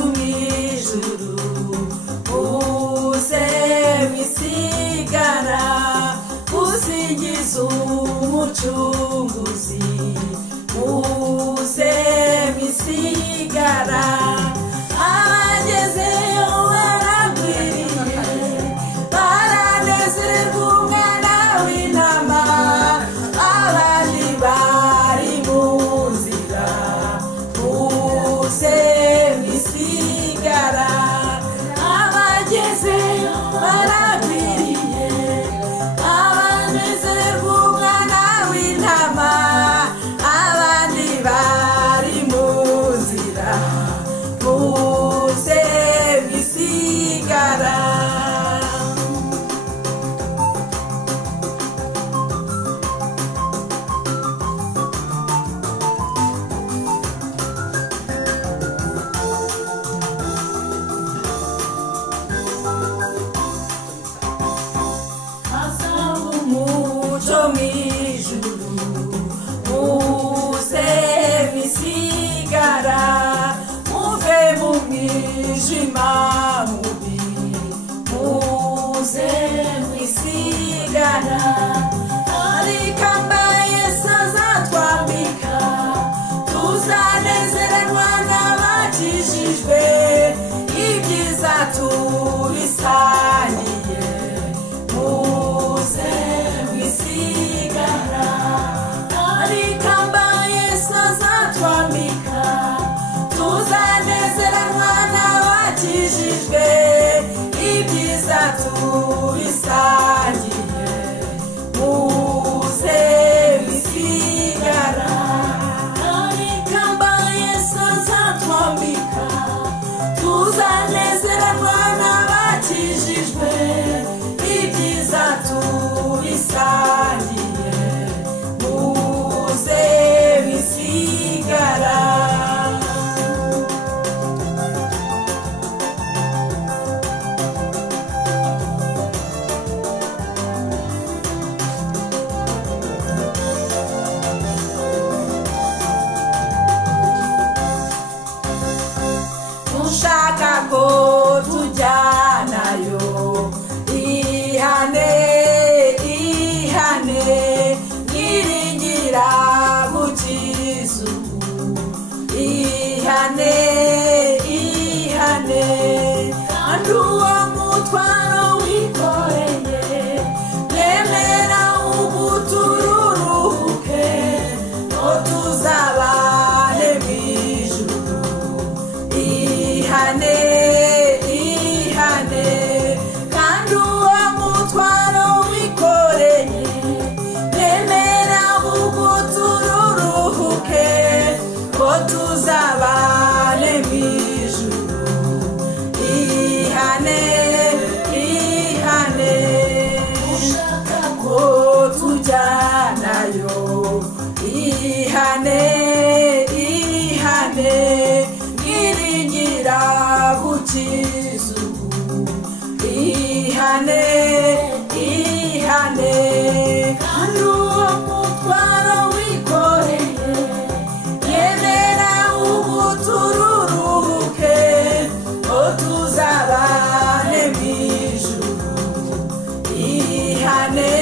Watumijuru uze misigara usingiza umucunguzi uze misigara abagezeyo baragwiriye baranezererwa umwana w'intama abandi bari mu nzira uze abagezeyo baragwiriye abanezererwa umwana w'intama abandi bari mu nzira muze bisigara mijuru muze misigara muve mu mwijima mubi muze misigara ariko ambaye azatwambika tuzanezererwa n'abakijijwe ibyiza tubisangiye muze misigara ariko ambaye azatwambika tuzanezererwa n'abakijijwe ibyiza tubisangiye muze misigara ariko ambaye azatwambika tuzanezererwa n'abakijijwe ibyiza tubisangiye muze bisigara ushaka ko tujyanayo ihane nyiringira gukiza ihane kandi uwo mutwaro wikoreye nemera ugutururuke ngo tuzabane mw'ijuru ihane kandi uwo mutwaro wikoreye nemera ugutururuke ngo tuzabane mw'ijuru ihane ushaka ko tujyanayo ihane nyiringira gukiza ihane kandi uwo mutwaro wikoreye yemera ugutururuke ngo tuzabane mw'ijuru ihane